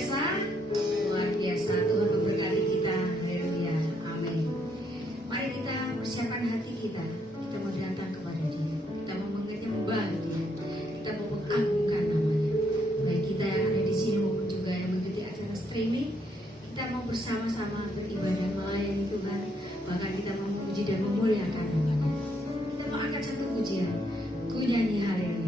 biasa, luar biasa. Tuhan memberkati kita. Haleluya, amin. Mari kita persiapkan hati kita. Kita mau datang kepada Dia. Kita mau menyembah Dia. Kita mau mengagungkan namanya. Baik kita yang ada di sini maupun juga yang mengikuti acara streaming, kita mau bersama-sama beribadah melayani Tuhan. Bahkan kita mau memuji dan memuliakan namanya. Kita mau angkat satu pujian. Ku nyanyi haleluya.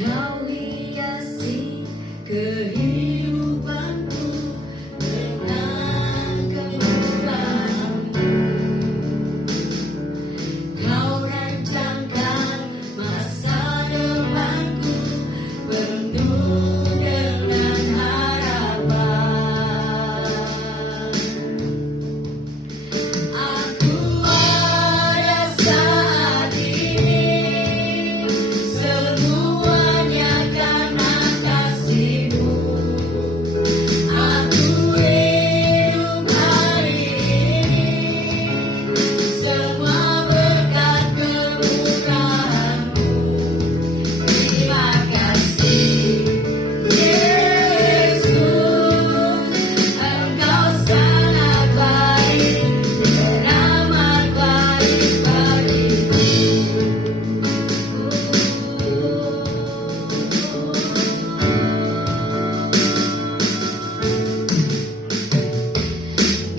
Kau hiasi kehidupanku dengan kemurahan-Mu. Kau rancangkan masa depanku penuh dengan harapan. Aku ada saat ini, semuanya karena kasih-Mu. Aku hidup hari ini, semua berkat kemurahan-Mu. Terima kasih Yesus, Engkau sangat baik, teramat baik bagiku.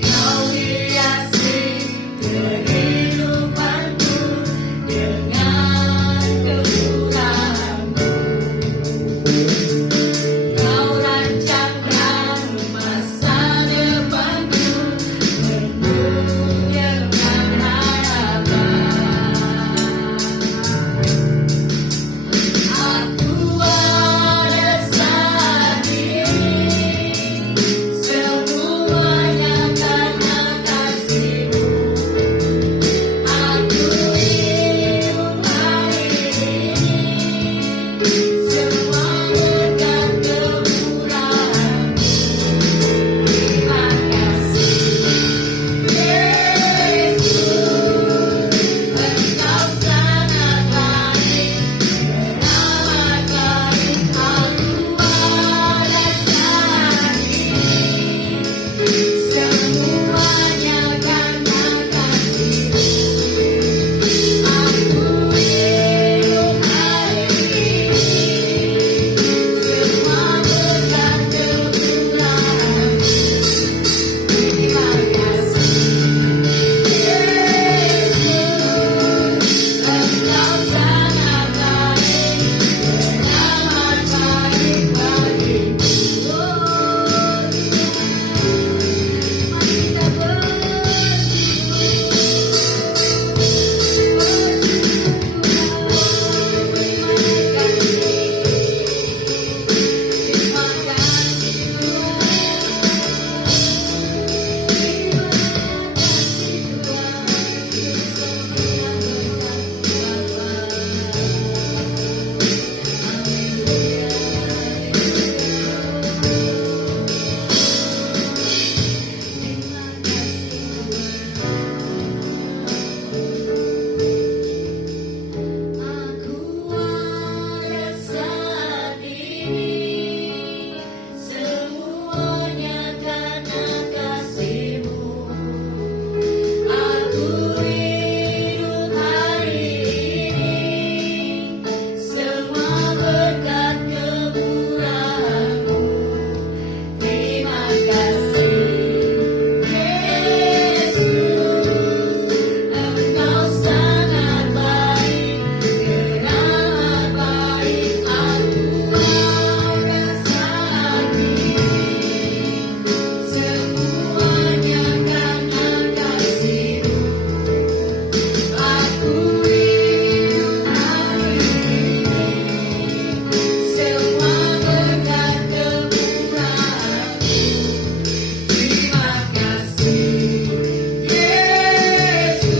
Kau hiasi kehidupanku dengan kemurahan-Mu. Kau rancangkan masa depanku penuh dengan harapan. Aku ada saat ini, semuanya karena kasih-Mu. Aku hidup hari ini, semua berkat kemurahan-Mu. Terima kasih Yesus, Engkau sangat baik, teramat baik. Aku ada saat ini, semuanya karena kasih-Mu. Aku hidup hari ini, semua berkat kemurahan-Mu. Terima kasih Yesus, Engkau sangat baik, teramat baik bagiku. Mari kita Aku ada saat ini, semuanya karena kasih-Mu. Aku hidup hari ini, semua berkat kemurahan-Mu. Terima kasih Yesus, Engkau sangat baik, teramat baik. Aku ada saat ini, semuanya karena kasih-Mu. Aku hidup hari ini, semua berkat kemurahan-Mu. Terima kasih Yesus,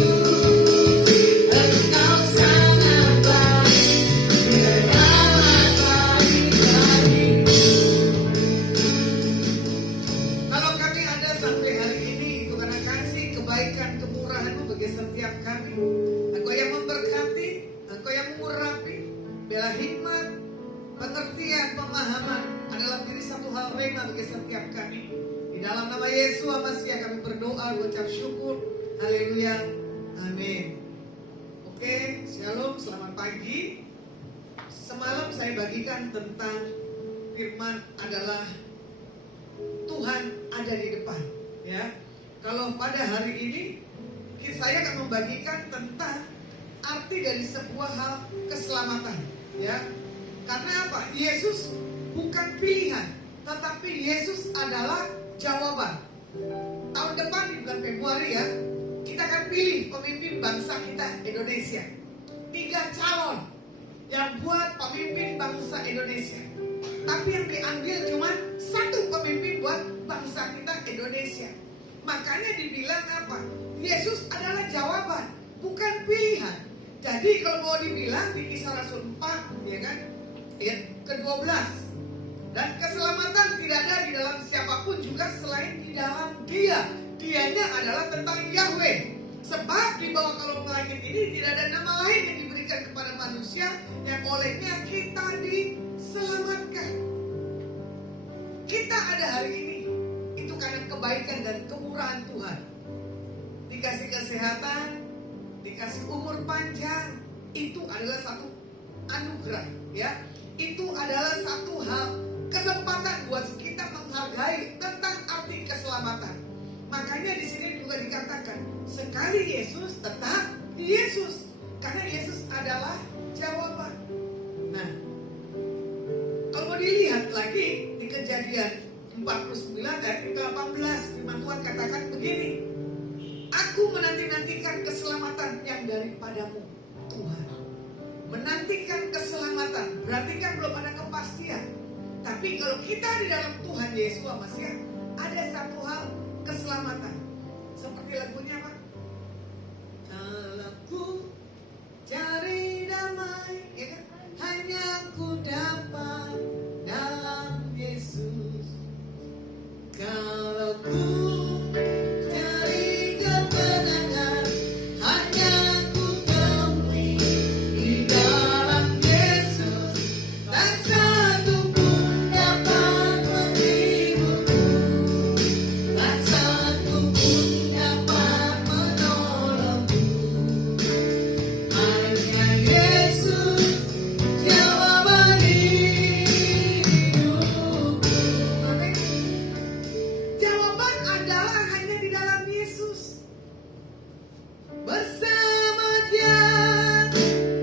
Engkau sangat baik, teramat baik bagiku. Kalau kami ada sampai hari ini, itu karena kasih kebaikan kemurahan-Mu bagi setiap kami. Engkau yang memberkati, Engkau yang mengurapi, bela hikmat, pengertian, pemahaman adalah menjadi satu hal rema bagi setiap kami. Di dalam nama Yesus Hamasiah kami berdoa, mengucap syukur. Haleluya. Amin. Oke, shalom, selamat pagi. Semalam saya bagikan tentang firman adalah Tuhan ada di depan, ya. Kalau pada hari ini saya akan membagikan tentang arti dari sebuah hal keselamatan, ya. Karena apa? Yesus bukan pilihan, tetapi Yesus adalah jawaban. Tahun depan di bulan Februari ya, kita akan pilih pemimpin bangsa kita Indonesia. 3 calon yang buat pemimpin bangsa Indonesia. Tapi yang diambil cuma 1 pemimpin buat bangsa kita Indonesia. Makanya dibilang apa? Yesus adalah jawaban, bukan pilihan. Jadi kalau mau dibilang di Kisah Rasul 4, ya kan? Ayat ke-12. Dan keselamatan tidak ada di dalam siapapun juga selain di dalam Dia. Dianya adalah tentang Yahweh. Sebab di bawah kolong langit ini tidak ada nama lain yang diberikan kepada manusia yang olehnya kita diselamatkan. Kita ada hari ini itu karena kebaikan dan kemurahan Tuhan. Dikasih kesehatan, dikasih umur panjang, itu adalah satu anugerah, ya. Itu adalah satu hal kesempatan buat kita menghargai tentang arti keselamatan. Makanya di sini juga dikatakan sekali Yesus tetap Yesus, karena Yesus adalah jawaban. Nah, kalau mau dilihat lagi di Kejadian 49 ayat 18, firman Tuhan katakan begini: Aku menanti-nantikan keselamatan yang daripadamu, Tuhan. Menantikan keselamatan berarti kan belum ada kepastian. Tapi kalau kita di dalam Tuhan Yesus Masiah, ada satu hal, keselamatan. Seperti lagunya apa? Kalau ku cari damai, ya kan? Hanya ku dapat dalam Yesus. Kalau ku cari ketenangan, hanya ku temui di dalam Yesus. Tak satu pun dapat menghiburku, tak satu pun dapat menolongku. Hanya Yesus jawaban hidupku. Jawaban adalah hanya di dalam Yesus. Bersama Dia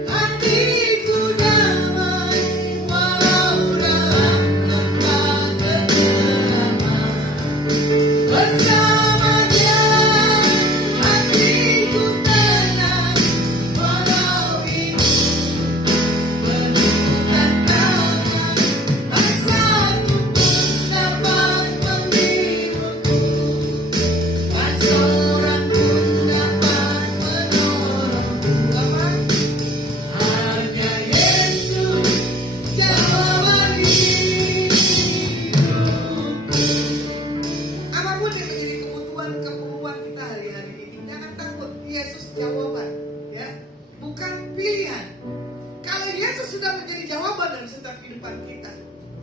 hatiku damai, walau dalam lembah kegelapan. Bersama Dia hatiku tenang, walau hidup penuh tantangan. Tak satu pun dapat menghiburku, tak seorang pun dapat menolongku. Hanya Yesus jawaban hidupku. Apapun yang menjadi kebutuhan kita hari-hari ini, jangan takut. Yesus jawaban, ya, bukan pilihan. Kalau Yesus sudah menjadi jawaban dalam setiap kehidupan kita,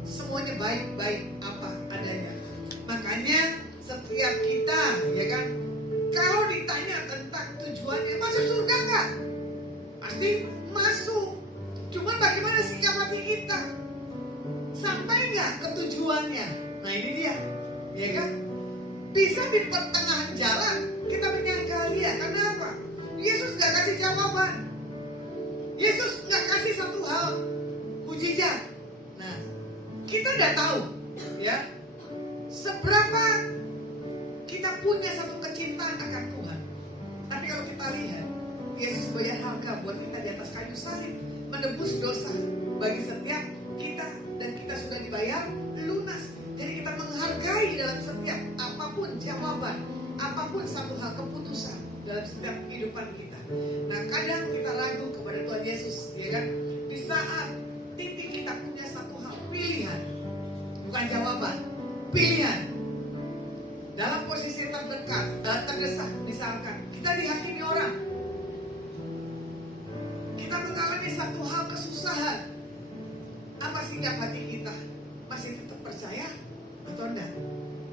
semuanya baik-baik apa adanya. Makanya setiap kita, ya kan, kalau ditanya tentang tujuannya, masuk surga nggak? Pasti masuk. Cuma bagaimana sikap hati kita? Sampai nggak ke tujuannya? Nah ini dia, ya kan? Bisa di pertengahan jalan kita menyangkal Dia. Karena apa? Yesus nggak kasih jawaban. Yesus nggak kasih satu hal mujizat. Nah, kita udah tahu, ya, seberapa kita punya satu kecintaan akan Tuhan. Tapi kalau kita lihat, Yesus bayar harga buat kita di atas kayu salib, menebus dosa bagi setiap kita, dan kita sudah dibayar lunas. Jadi kita menghargai dalam setiap apapun jawaban, apapun satu hal keputusan dalam setiap kehidupan kita. Nah, kadang kita ragu kepada Tuhan Yesus, ya kan? Di saat titik kita punya satu hal pilihan, bukan jawaban, pilihan. Dalam posisi terdesak, misalkan kita dihakimi orang, kita mengalami satu hal kesusahan. Apa sikap hati kita? Masih tetap percaya atau enggak?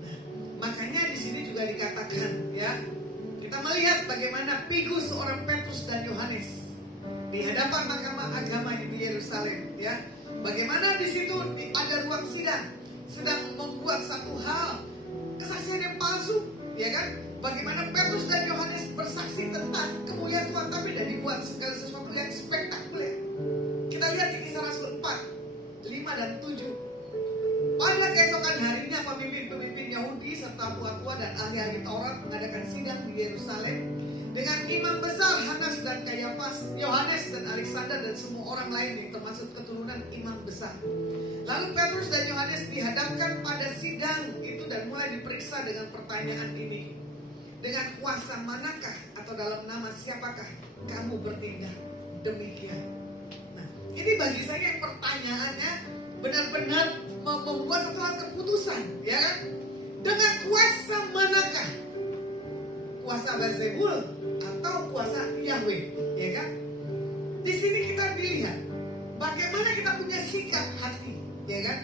Nah, makanya di sini juga dikatakan, ya, kita melihat bagaimana pigu seorang Petrus dan Yohanes di hadapan mahkamah agama di Yerusalem, ya. Bagaimana di situ ada ruang sidang, sedang membuat satu hal kesaksian yang palsu, ya kan? Bagaimana Petrus dan Yohanes bersaksi tentang kemuliaan Tuhan, tapi tidak dibuat segala sesuatu yang spektakuler. Kita lihat di Kisah Rasul 4 dan 7. Pada keesokan harinya pemimpin-pemimpin Yahudi serta tua-tua dan ahli-ahli Taurat mengadakan sidang di Yerusalem dengan imam besar Hanas dan Kayafas, Yohanes dan Alexander dan semua orang lain yang termasuk keturunan imam besar. Lalu Petrus dan Yohanes dihadapkan pada sidang itu dan mulai diperiksa dengan pertanyaan ini. Dengan kuasa manakah atau dalam nama siapakah kamu bertindak demikian? Nah, ini bagi saya yang pertanyaannya benar-benar membuat satu hal keputusan, ya kan? Dengan kuasa manakah? Kuasa Beelzebul atau kuasa Yahweh, ya kan? Di sini kita dilihat bagaimana kita punya sikap hati, ya kan?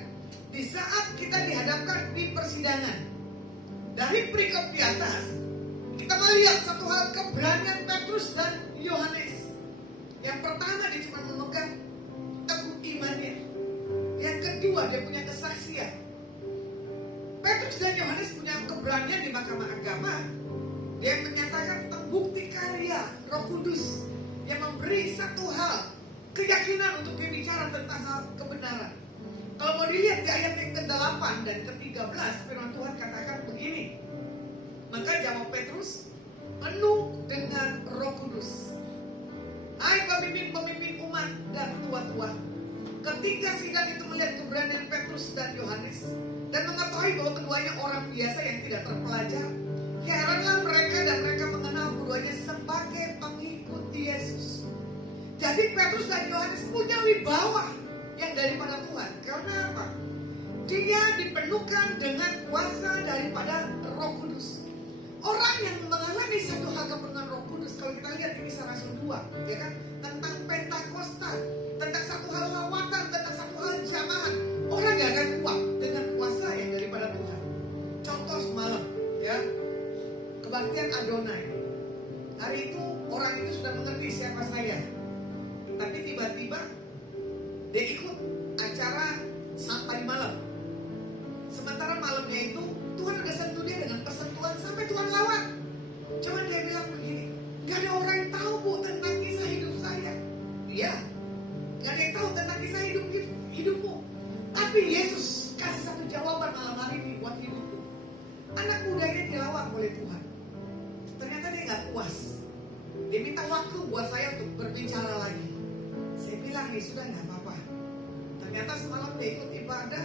Di saat kita dihadapkan di persidangan. Dari perikop di atas, kita melihat satu hal keberanian Petrus dan Yohanes. Yang pertama dia cuma memegang teguh imannya. Yang kedua dia punya kesaksian. Petrus dan Yohanes punya keberanian di mahkamah agama. Dia menyatakan tentang bukti karya Roh Kudus yang memberi satu hal, keyakinan untuk dia bicara tentang hal kebenaran. Kalau mau dilihat di ayat yang ke-8 dan ke-13, firman Tuhan katakan begini. Maka jawab Petrus, penuh dengan Roh Kudus. Hai pemimpin-pemimpin umat dan tua-tua, ketika sidang itu melihat keberanian Petrus dan Yohanes dan mengetahui bahwa keduanya orang biasa yang tidak terpelajar, heranlah mereka dan mereka mengenal keduanya sebagai pengikut Yesus. Jadi Petrus dan Yohanes punya wibawa yang daripada Tuhan. Karena apa? Dia dipenuhkan dengan kuasa daripada Roh Kudus. Orang yang mengalami satu hal kepenuhan Roh Kudus, kalau kita lihat di Kisah Rasul 2, ya kan, tentang Pentakosta, tentang satu hal lawatan, tentang satu hal jamaah, orang gak akan kuat dengan kuasa yang daripada Tuhan. Contoh semalam, ya, kebaktian Adonai. Hari itu orang itu sudah mengerti siapa saya, tapi tiba-tiba dia ikut acara sampai malam. Sementara malamnya itu Tuhan udah sentuh dia dengan pesan Tuhan sampai Tuhan lawan. Cuman dia bilang begini, gak ada orang yang tahu bu tentang kisah hidup saya. Iya, gak ada yang tahu tentang kisah hidupmu. Tapi Yesus kasih satu jawaban malam hari ini buat hidupku. Anak muda ini dilawan oleh Tuhan. Ternyata dia gak puas. Dia minta waktu buat saya untuk berbicara lagi. Saya bilang ya sudah gak apa-apa. Ternyata semalam dia ikut ibadah.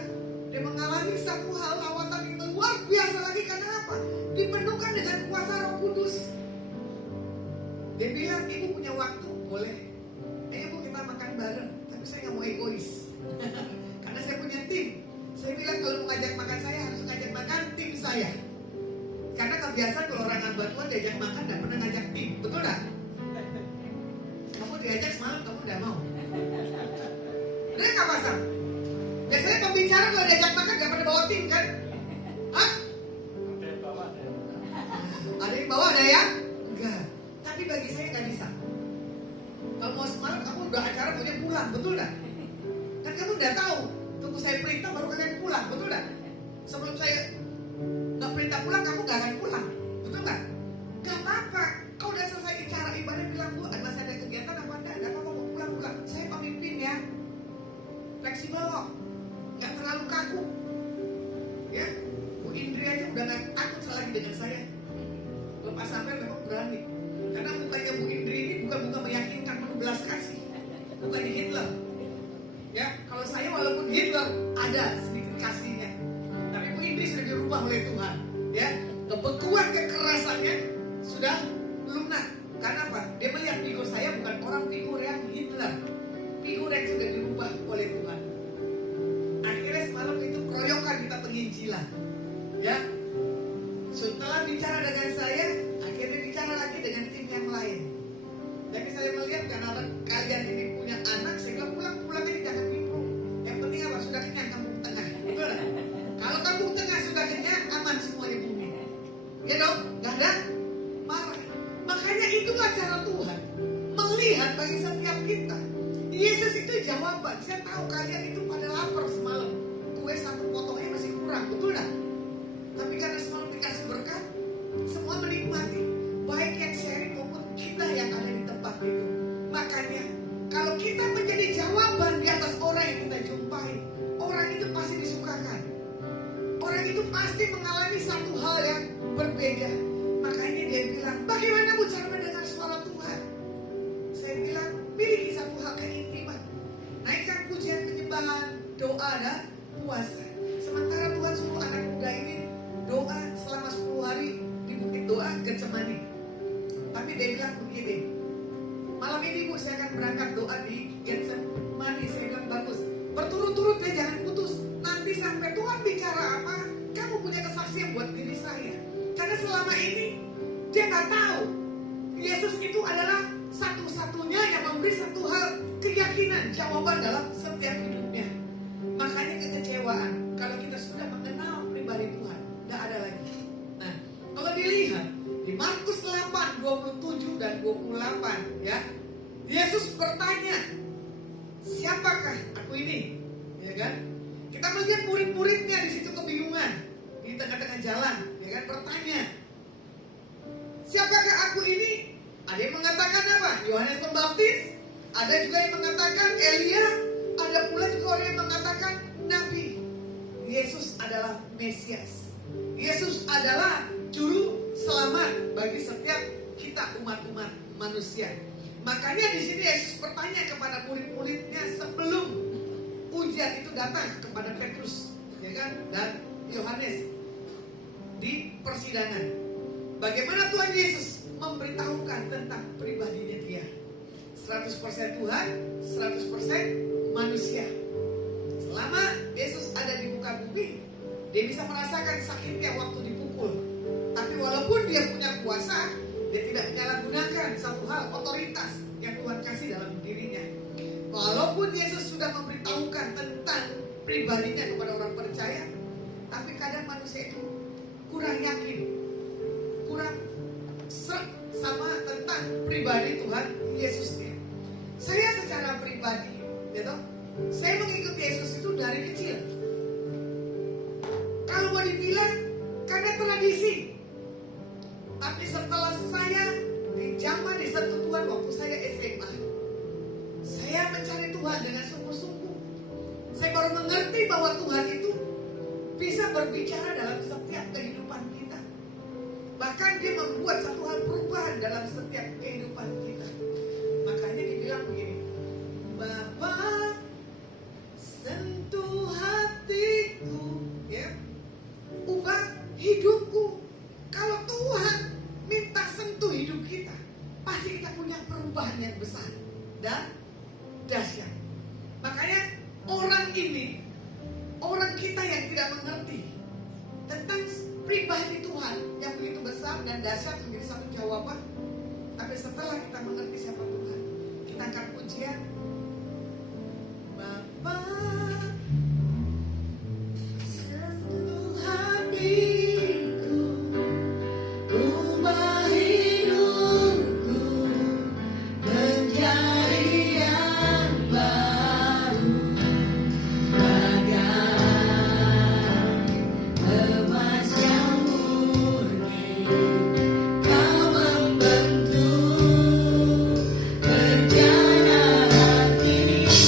Dia mengalami satu hal lawatan yang luar biasa lagi. Karena apa? Dipenuhkan dengan kuasa Roh Kudus. Dia bilang, ibu punya waktu? Boleh. Ayo bu kita makan bareng. Tapi saya gak mau egois. Karena saya punya tim. Saya bilang kalau mau ngajak makan saya harus ngajak makan tim saya. Karena kebiasaan kalau orang hamba Tuhan diajak makan gak pernah ngajak tim. Betul gak? Kamu diajak semalam kamu gak mau. Bener gak pasang? Biasanya pembicara kalau diajak makan gak pernah bawa tim kan? Hah? Ada yang bawa ada ya? Enggak. Tapi bagi saya gak bisa. Kalau mau semalam kamu udah acara maunya pulang, betul gak? Kan kamu udah tahu. Tunggu saya perintah baru kalian pulang, betul gak? Sebelum saya gak perintah pulang kamu gak akan pulang, betul gak? Gak apa-apa. Kau udah selesai acara ibadah bilang bu, masih ada kegiatan apa enggak? Gak apa-apa mau pulang. Saya pemimpin ya. Fleksibel kok. Gak terlalu kaku. Ya, Bu Indri aja udah gak takut lagi dengan saya. Lepas sampai memang berani. Karena mukanya Bu Indri ini bukan muka meyakinkan, penuh belas kasih. Bukannya Hitler. Ya, kalau saya walaupun Hitler ada sedikit kasihnya. Tapi Bu Indri sudah dirubah oleh Tuhan. Ya, kebekuan kekerasannya sudah lunak. Karena apa? Dia melihat figur saya bukan orang figur yang Hitler. Figur yang sudah dirubah oleh Tuhan. Akhirnya semalam itu keroyokan kita penginjilan. Ya, setelah bicara dengan saya, akhirnya bicara lagi dengan tim yang lain. Jadi saya melihat karena kalian ini punya anak, saya bilang pulang aja jangan nimbrung. Yang penting apa? Sudah kenyang kampung tengah. Betul gak? Kalau kampung tengah sudah kenyang, aman semuanya bumi. Ya dong? Gak ada marah. Makanya itulah cara Tuhan melihat bagi setiap kita. Yesus itu jawaban. Saya tahu kalian itu pada lapar semalam. Kue satu potongnya masih kurang, betul gak? Tapi karena semalam dikasih berkat, semua menikmati. Baik yang sharing maupun kita yang ada di tempat itu. Makanya kalau kita menjadi jawaban di atas orang yang kita jumpai, Bagaimana Bu cara mendengar suara Tuhan? Saya bilang, miliki satu hal keintiman. Naikkan pujian penyembahan, doa dan puasa. Sementara Tuhan suruh anak muda ini doa selama 10 hari di bukit doa Getsemani. Tapi dia bilang begini, malam ini Bu saya akan berangkat doa di Getsemani. Saya bilang bagus, berturut-turut ya, jangan putus. Nanti sampai Tuhan bicara apa, kamu punya kesaksian buat diri saya. Karena selama ini dia nggak tahu Yesus itu adalah satu-satunya yang memberi satu hal keyakinan, jawaban dalam setiap hidupnya. Makanya kekecewaan kalau kita sudah mengenal pribadi Tuhan, tidak ada lagi. Nah, kalau dilihat di Markus 8, 27 dan 28 ya, Yesus bertanya, siapakah aku ini? Ya kan? Kita melihat murid-muridnya di situ kebingungan di tengah-tengah jalan, ya kan, bertanya, siapakah aku ini? Ada yang mengatakan apa? Yohanes Pembaptis. Ada juga yang mengatakan Elia. Ada pula juga orang yang mengatakan Nabi. Yesus adalah Mesias. Yesus adalah juru selamat bagi setiap kita umat-umat manusia. Makanya di sini Yesus bertanya kepada murid-muridnya sebelum ujian itu datang kepada Petrus, ya kan, dan Yohanes di persidangan. Bagaimana Tuhan Yesus memberitahukan tentang pribadinya dia. 100% Tuhan, 100% manusia. Selama Yesus ada di muka bumi, dia bisa merasakan sakitnya waktu dipukul. Tapi walaupun dia punya kuasa, dia tidak menyalahgunakan satu hal, otoritas yang Tuhan kasih dalam dirinya. Walaupun Yesus sudah memberitahukan tentang pribadinya kepada orang percaya, tapi kadang manusia itu kurang yakin, kurang seret sama tentang pribadi Tuhan Yesusnya. Saya secara pribadi, gitu, saya mengikuti Yesus itu dari kecil. Kalau mau dibilang karena tradisi, tapi setelah saya di zaman disentuh Tuhan waktu saya SMA, saya mencari Tuhan dengan sungguh-sungguh. Saya baru mengerti bahwa Tuhan itu bisa berbicara dalam setiap kehidupan kita. Bahkan dia membuat satu hal perubahan dalam setiap kehidupan kita. Makanya dibilang begini, Bapa sentuh hatiku, ya, ubah hidupku. Kalau Tuhan minta sentuh hidup kita, pasti kita punya perubahan yang besar dan dahsyat. Makanya orang ini, orang kita yang tidak mengerti tentang pribadi Tuhan yang begitu besar dan dahsyat menjadi satu jawaban. Tapi setelah kita mengerti siapa Tuhan, kita akan pujian, Bapa sentuh hatiku, ubah hidupku menjadi yang baru, bagai emas yang murni. Kau membentuk rencana hatiku.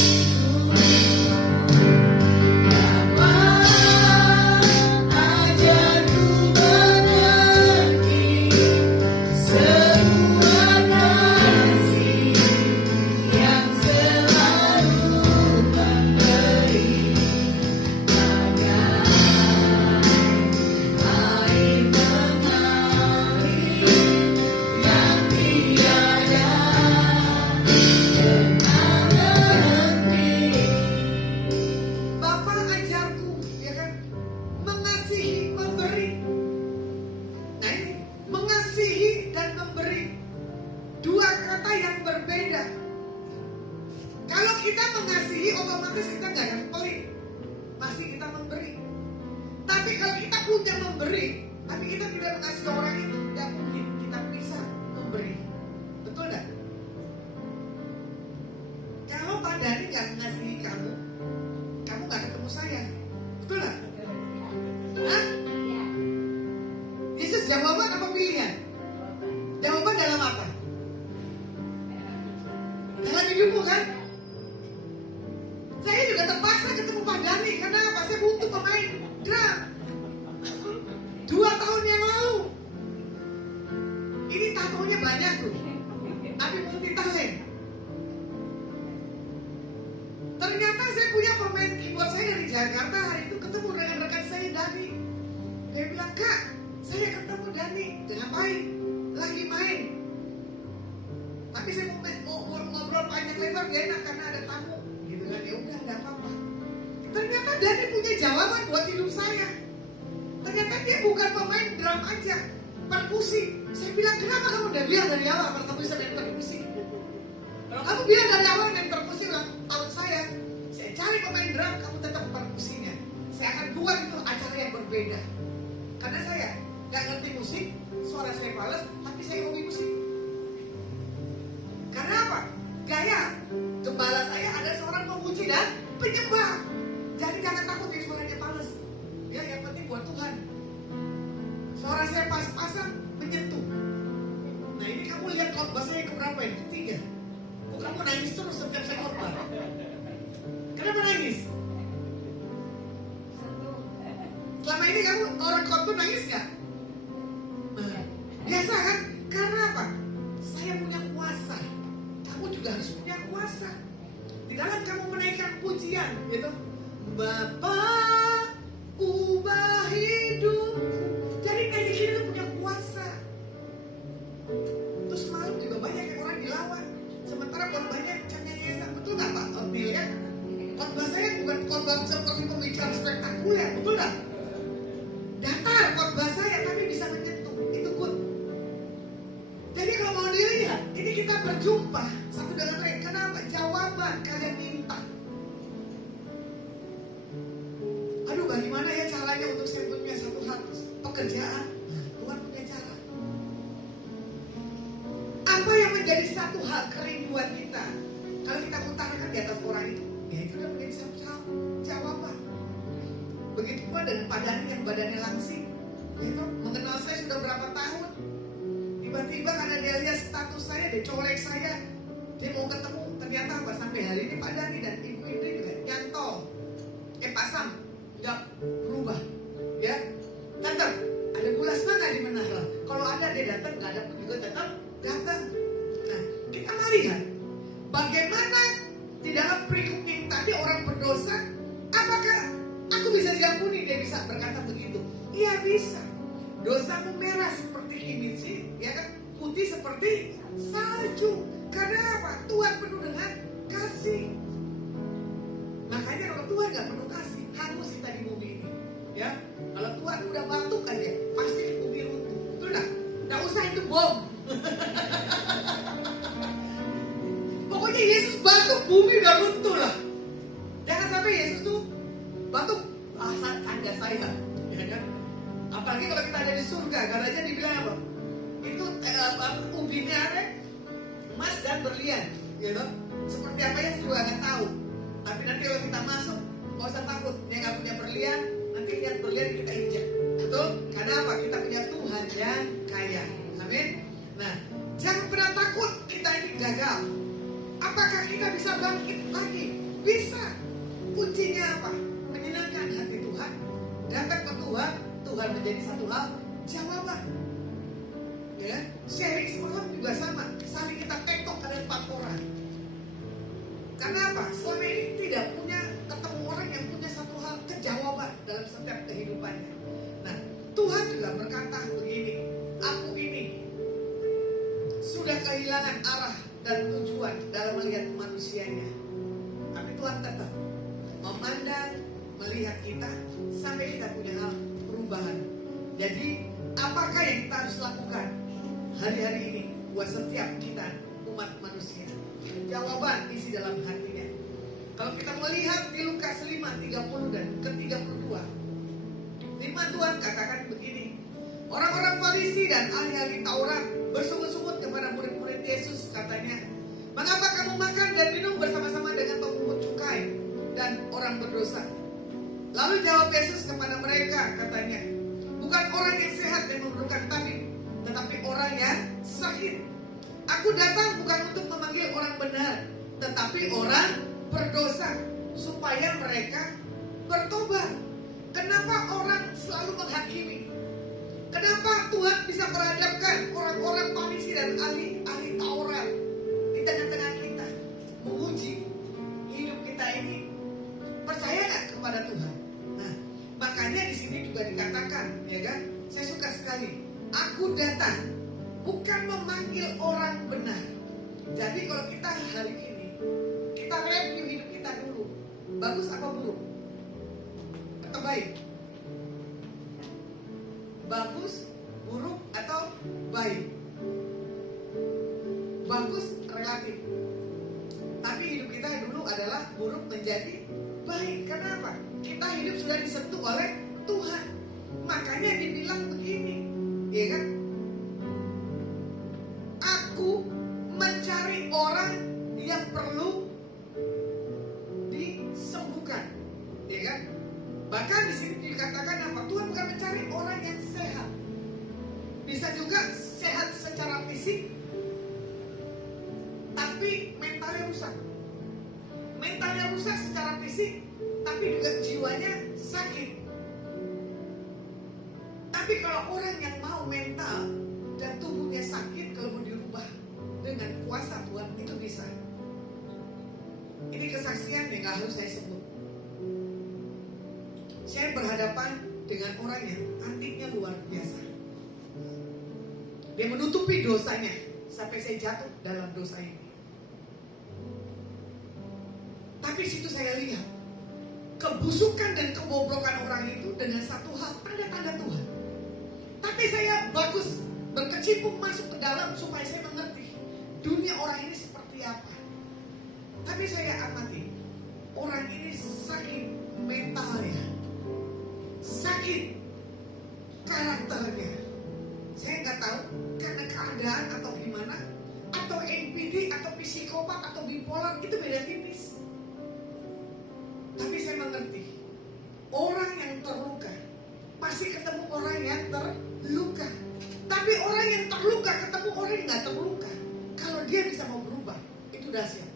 Bapa, ajarku mengerti semua kasih yang selalu memberi, bagai air mengalir yang tiada pernah berhenti. Bapa ajarku, ya kan, mengasihi, memberi. Nah ini, mengasihi dan memberi, dua kata yang berbeda. Kalau kita mengasihi, otomatis kita nggak akan pelit, pasti kita memberi. Tapi kalau kita punya memberi, tapi kita tidak mengasihi orang itu, tidak mungkin kita bisa memberi. Betul nggak? Kalau Pak Dhani nggak mengasihi kamu, kamu nggak ketemu saya. Betul nggak? Hah? Yesus jawaban apa pilihan? Jawaban dalam apa? Dalam hidupmu kan? Saya juga terpaksa ketemu Pak Dhani. Karena apa? Saya butuh pemain drum. 2 tahun yang lalu. Ini tahap Ternyata saya punya pemain keyboard saya dari Jakarta. Hari itu ketemu dengan rekan saya Dani. Dia bilang, "Kak, saya ketemu Dani." Ngapain? Lagi main. Tapi saya mau ngobrol panjang lebar gak enak karena ada tamu. Gitu kan, ya udah nggak apa-apa. Ternyata Dani punya jawaban buat hidup saya. Ternyata dia bukan pemain drum aja, perkusi. Saya bilang, kenapa kamu udah bilang dari awal kalau kamu bisa main perkusi? Kalau kamu bilang dari awal main perkusi ulang tahun saya cari pemain drum, kamu tetap perkusinya. Saya akan buat itu acara yang berbeda. Karena saya gak ngerti musik, suara saya fals, tapi saya hobi musik. Karena apa? Gaya gembala saya ada seorang pemuji dan penyembah. Jadi jangan takut yang suaranya fals. Ya, yang penting buat Tuhan. Suara saya pas-pasan menyentuh. Nah, ini kamu lihat khotbah saya keberapa ini? Ketiga. Kok kamu nangis terus setiap saya khotbah? Kenapa nangis? Selama ini kamu orang khotbah nangis gak? Nah, biasa kan? Karena apa? Saya punya kuasa. Kamu juga harus punya kuasa. Di dalam kamu menaikkan pujian, gitu. Bapa, ubah hidupku. Jadi kayak gini tuh punya kuasa. Terus malam juga banyak yang orang dilawan. Sementara khotbahnya cengengesan. Betul gak Pak Otnil ya? Khotbah saya bukan khotbah seperti pembicaraan spektakuler, betul gak? Datar khotbah saya tapi bisa menyentuh. Itu good. Jadi kalau mau dilihat, ini kita berjumpa satu dengan lain. Kenapa? Jawaban kalian minta. Aduh, bagaimana ya caranya untuk saya punya satu hal pekerjaan? Nah, Tuhan punya cara. Apa yang menjadi satu hal kerinduan kita? Kalau kita utarakan di atas orang itu, ya itu udah menjadi satu jawaban. Begitu pula dengan Pak Dani yang badannya langsing, yaitu mengenal saya sudah berapa tahun. Tiba-tiba karena dia lihat status saya, dia colek saya, dia mau ketemu. Ternyata apa? Sampai hari ini Pak Dani dan Ibu Indri juga nyantol, pasang, nggak berubah, ya. Tetap ada gula semangka di menara. Kalau ada dia datang, nggak ada pun juga tetap datang. Nah, kita melihat bagaimana di dalam perikop yang tadi orang berdosa, apakah aku bisa diampuni? Dia bisa berkata begitu. Iya bisa. Dosamu merah seperti kimisi, ya kan? Putih seperti salju. Karena apa? Tuhan penuh dengan kasih. Makanya kalau Tuhan nggak penuh kasih, hangus kita di bumi ini. Ya, kalau Tuhan udah batuk aja, pasti bumi runtuh. Betul nggak? Nggak usah itu bom. Pokoknya Yesus batuk, bumi udah runtuh lah. Jangan sampai Yesus tuh batuk bahasa tanda saya, ya kan? Apalagi kalau kita ada di surga, karena aja dibilang apa? Itu ubinnya ada emas dan berlian, gitu. Seperti apa yang juga nggak tahu. Tapi nanti kalau kita masuk, nggak usah takut. Dia nggak punya berlian, nanti lihat berlian kita injak, betul? Karena apa? Kita punya Tuhan yang kaya. Amin. Nah, jangan pernah takut kita ini gagal. Apakah kita bisa bangkit lagi? Bisa. Kuncinya apa? Menyenangkan hati Tuhan. Datang ke Tuhan, Tuhan menjadi satu hal jawaban. Ya, sharing semalam juga sama. Saling kita tektok ada 4 orang. Karena apa? Selama ini tidak punya ketemu orang yang punya satu hal kejawaban dalam setiap kehidupannya. Nah, Tuhan juga berkata begini, aku ini sudah kehilangan arah dan tujuan dalam melihat manusianya. Tapi Tuhan tetap memandang, melihat kita sampai kita punya hal perubahan. Jadi apakah yang kita harus lakukan hari-hari ini buat setiap kita umat manusia? Jawaban isi dalam hatinya. Kalau kita melihat di Lukas 5:30 dan ke-32, firman Tuhan katakan begini. Orang-orang Farisi dan ahli-ahli Taurat bersungut-sungut kepada murid-murid Yesus, katanya, mengapa kamu makan dan minum bersama-sama dengan pemungut cukai dan orang berdosa? Lalu jawab Yesus kepada mereka, katanya, bukan orang yang sehat yang memerlukan tabib, tetapi orang yang sakit. Aku datang bukan untuk memanggil orang benar, tetapi orang berdosa, supaya mereka bertobat. Kenapa orang selalu menghakimi? Kenapa Tuhan bisa perhadapkan orang-orang Farisi dan ahli Taurat di tengah-tengah kita, menguji hidup kita ini kan? Saya suka sekali. Aku datang bukan memanggil orang benar. Jadi kalau kita hari ini, kita review hidup kita dulu. Bagus apa buruk? Atau baik? Bagus, buruk, atau baik? Bagus relatif. Tapi hidup kita dulu adalah buruk menjadi baik. Kenapa? Kita hidup sudah disentuh oleh Tuhan. Makanya dibilang begini, ya kan? Aku mencari orang yang perlu disembuhkan, ya kan? Bahkan di sini dikatakan apa? Tuhan bukan mencari orang yang sehat. Bisa juga sehat secara fisik, tapi mentalnya rusak. Mentalnya rusak secara fisik, tapi juga jiwanya sakit. Tapi kalau orang yang mau mental dan tubuhnya sakit, kalau mau dirubah dengan kuasa Tuhan, itu bisa. Ini kesaksian yang gak harus saya sebut. Saya berhadapan dengan orang yang antiknya luar biasa. Dia menutupi dosanya sampai saya jatuh dalam dosa ini. Tapi situ saya lihat kebusukan dan kebobrokan orang itu dengan satu hal, tanda-tanda Tuhan. Tapi saya bagus berkecimpung masuk ke dalam supaya saya mengerti dunia orang ini seperti apa. Tapi saya amati orang ini sakit mentalnya, sakit karakternya. Saya nggak tahu karena keadaan atau gimana, atau NPD atau psikopat atau bipolar, itu beda tipis. Tapi saya mengerti orang yang terluka pasti ketemu orang yang terluka. Tapi orang yang terluka ketemu orang yang nggak terluka. Kalau dia bisa mau berubah, itu dahsyat.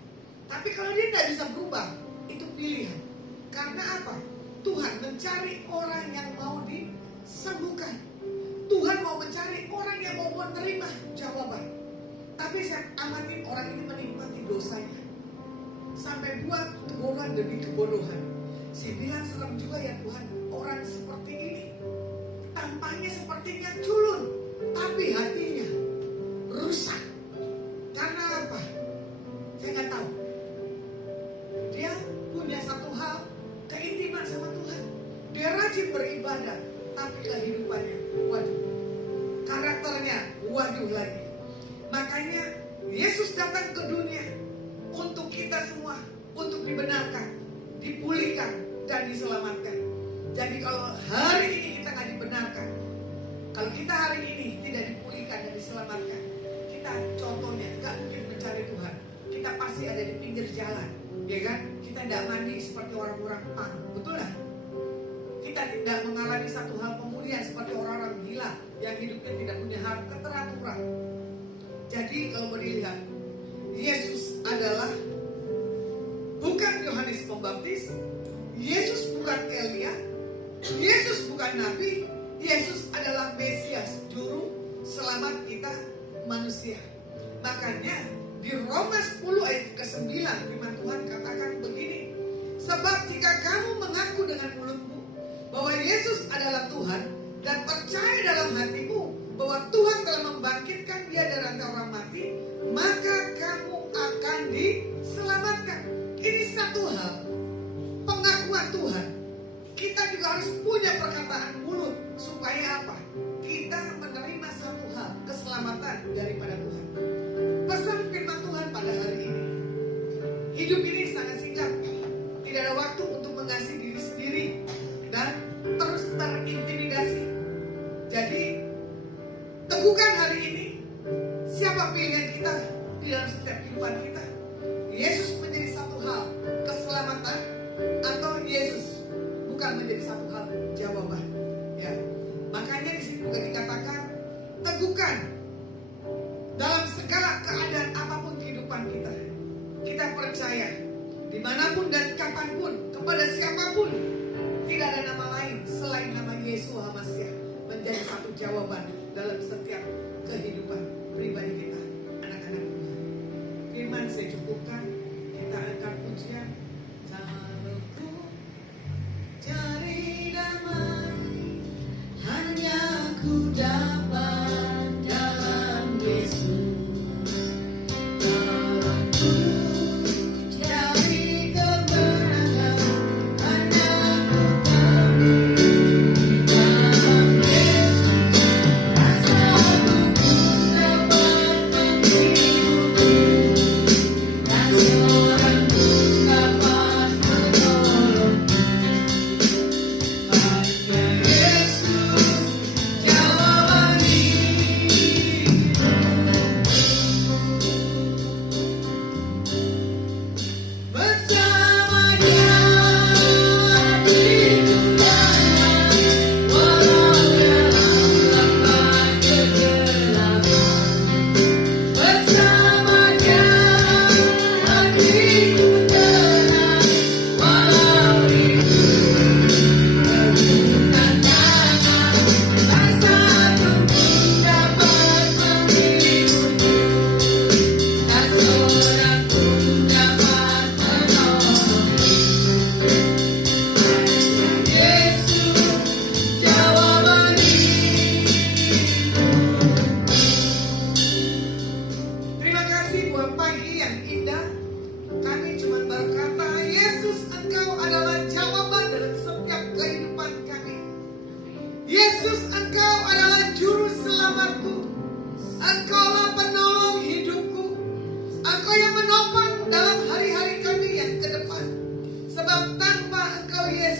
Tapi kalau dia tidak bisa berubah, itu pilihan. Karena apa? Tuhan mencari orang yang mau disembuhkan. Tuhan mau mencari orang yang mau menerima jawaban. Tapi saya amatin orang ini menikmati dosanya sampai buat kebodohan demi kebodohan. Saya bilang serem juga ya Tuhan, orang seperti ini tampaknya sepertinya culun, tapi hatinya rusak. Karena apa? Saya nggak tahu. Dia punya satu hal, keintiman sama Tuhan. Dia rajin beribadah, tapi kehidupannya, waduh, karakternya, waduh lagi. Makanya Yesus datang ke dunia untuk kita semua, untuk dibenarkan, dipulihkan, dan diselamatkan. Jadi kalau hari ini kita nggak dibenarkan, kalau kita hari ini tidak dipulihkan dan diselamatkan, kita contohnya nggak mungkin mencari Tuhan. Kita pasti ada di pinggir jalan, ya kan? Kita tidak mandi seperti orang-orang pang, betul lah. Kita tidak mengalami satu hal pemulihan seperti orang-orang gila yang hidupnya tidak punya hak keteraturan. Jadi kalau mau dilihat, Yesus adalah bukan Yohanes Pembaptis, Yesus bukan Elia, Yesus bukan Nabi, Yesus adalah Mesias, Juru Selamat kita manusia. Makanya di Roma 10 ayat ke-9 firman Tuhan katakan begini, sebab jika kamu mengaku dengan mulutmu bahwa Yesus adalah Tuhan dan percaya dalam hatimu bahwa Tuhan telah membangkitkan dia dari antara orang mati, maka kamu akan diselamatkan. Ini satu hal, pengakuan Tuhan. Kita juga harus punya perkataan mulut supaya apa? Kita menerima satu hal, keselamatan daripada Tuhan. Pesan firman Tuhan pada hari ini, hidup ini sangat singkat. Tidak ada waktu untuk mengasihi diri sendiri dan terus terintimidasi. Jadi teguhkan hari ini siapa pilihan kita di dalam setiap kehidupan kita. Yesus menjadi satu hal, keselamatan, atau Yesus bukan menjadi satu hal, jawaban. Ya, makanya di sini juga dikatakan teguhkan dalam segala keadaan apapun kehidupan kita. Kita percaya dimanapun dan kapanpun kepada siapapun tidak ada nama lain selain nama Yesus Hamasiah menjadi satu jawaban dalam setiap kehidupan pribadi kita, anak-anak Tuhan. Firman saya cukupkan, kita angkat pujian. Kalau ku cari damai hanya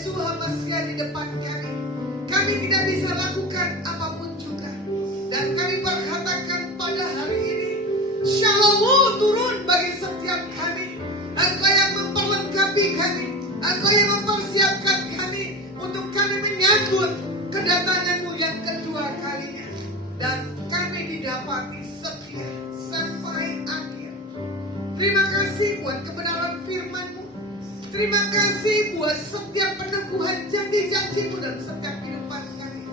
Yesus HaMasiah di depan kami. Kami tidak bisa lakukan apapun juga. Dan kami berkatakan pada hari ini, Shalom-Mu turun bagi setiap kami. Engkau yang memperlengkapi kami. Engkau yang mempersiapkan kami untuk kami menyambut kedatangan-Mu yang kedua kalinya. Dan kami didapati setia sampai akhir. Terima kasih buat kebenaran firman-Mu. Terima kasih buat setiap peneguhan janji-janji-Mu dalam setiap kehidupan kami.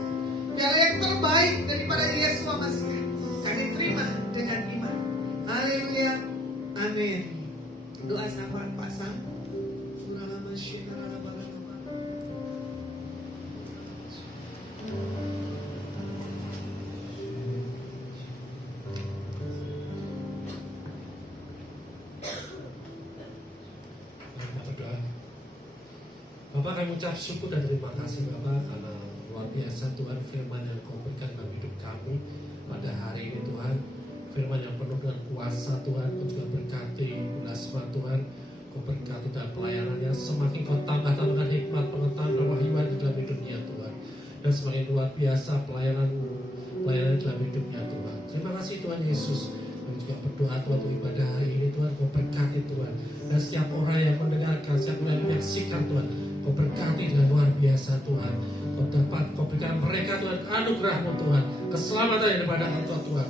Biarlah yang terbaik daripada Yesus HaMasiah kami terima dengan iman. Haleluya. Amin. Doa syafaat Pak Sam. Bapak, kami ucap syukur dan terima kasih Bapak karena luar biasa Tuhan firman yang Kau berikan dalam hidup kami pada hari ini Tuhan. Firman yang penuh dengan kuasa Tuhan. Kau juga berkati Unasma Tuhan. Kau berkati dalam pelayanannya. Semakin Kau tambah-tambahkan hikmat, pengetahuan, kewahyuan di dalam hidupnya Tuhan. Dan semakin luar biasa pelayanan dalam hidupnya Tuhan. Terima kasih Tuhan Yesus. Kami juga berdoa Tuhan untuk ibadah hari ini Tuhan. Kau berkati Tuhan. Dan setiap orang yang mendengarkan, setiap orang yang menyaksikan Tuhan, Kau berkati dengan luar biasa Tuhan. Kau berikan mereka Tuhan anugerah-Mu Tuhan, keselamatan daripada Engkau Tuhan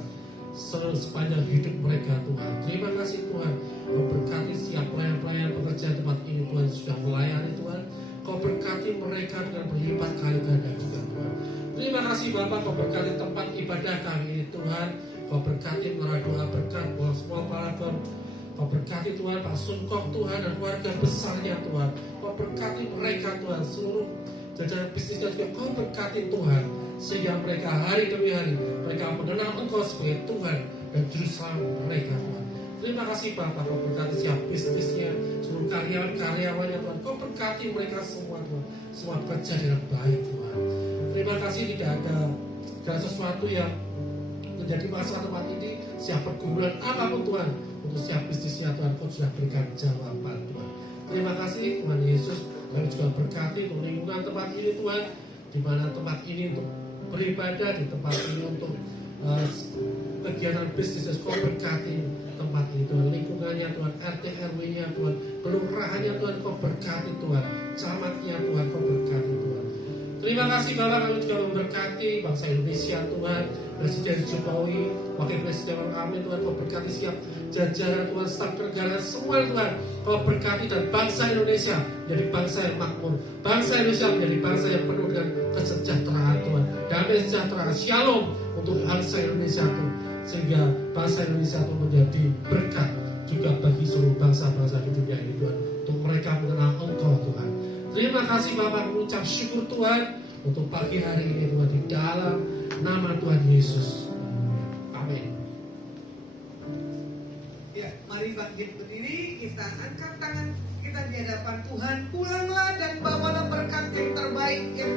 sepanjang hidup mereka Tuhan. Terima kasih Tuhan. Kau berkati setiap pelayan-pelayan pekerjaan tempat ini Tuhan sudah melayani Tuhan. Kau berkati mereka dengan berlipat kali ganda juga Tuhan. Terima kasih Bapak. Kau berkati tempat ibadah kami ini Tuhan. Kau berkati menara doa berkat semua paragon. Kau berkati Tuhan Pak Sunkok Tuhan dan keluarga besarnya Tuhan. Kau berkati mereka Tuhan, seluruh jajaran bisnisnya juga Kau berkati Tuhan, sehingga mereka hari demi hari mereka mengenal Engkau sebagai Tuhan dan Juru Selamat mereka Tuhan. Terima kasih Bapak. Kau berkati siap bisnisnya, seluruh karyawan-karyawannya Tuhan. Kau berkati mereka semua Tuhan, semua bekerja dengan baik Tuhan. Terima kasih tidak ada sesuatu yang menjadi masalah tempat ini. Siap pergumulan apapun Tuhan, untuk siap bisnisnya Tuhan, Kau sudah berikan jawaban Tuhan. Terima kasih Tuhan Yesus. Kami juga berkati untuk lingkungan tempat ini Tuhan, di mana tempat ini untuk beribadah, di tempat ini untuk kegiatan bisnis. Kau berkati tempat ini Tuhan, lingkungannya Tuhan, RT RW-nya Tuhan, kelurahannya Tuhan, Kau berkati Tuhan, camatnya Tuhan, Kau berkati Tuhan. Terima kasih Bapak. Kami juga memberkati bangsa Indonesia Tuhan, Presiden Jokowi, Wakil Presiden kami Tuhan. Kau berkati siap jajaran Tuhan, staf negara semua Tuhan. Kau berkati dan bangsa Indonesia menjadi bangsa yang makmur, bangsa Indonesia menjadi bangsa yang penuh dengan kesejahteraan Tuhan, damai sejahtera, shalom untuk bangsa Indonesia Tuhan, sehingga bangsa Indonesia itu menjadi berkat juga bagi seluruh bangsa-bangsa di dunia ini Tuhan, untuk mereka mengenal Engkau Tuhan. Terima kasih Bapak. Mengucap syukur Tuhan untuk pagi hari ini Tuhan, di dalam nama Tuhan Yesus. Amin. Ya, mari bangkit berdiri, kita angkat tangan kita di hadapan Tuhan. Pulanglah dan bawalah berkat yang terbaik yang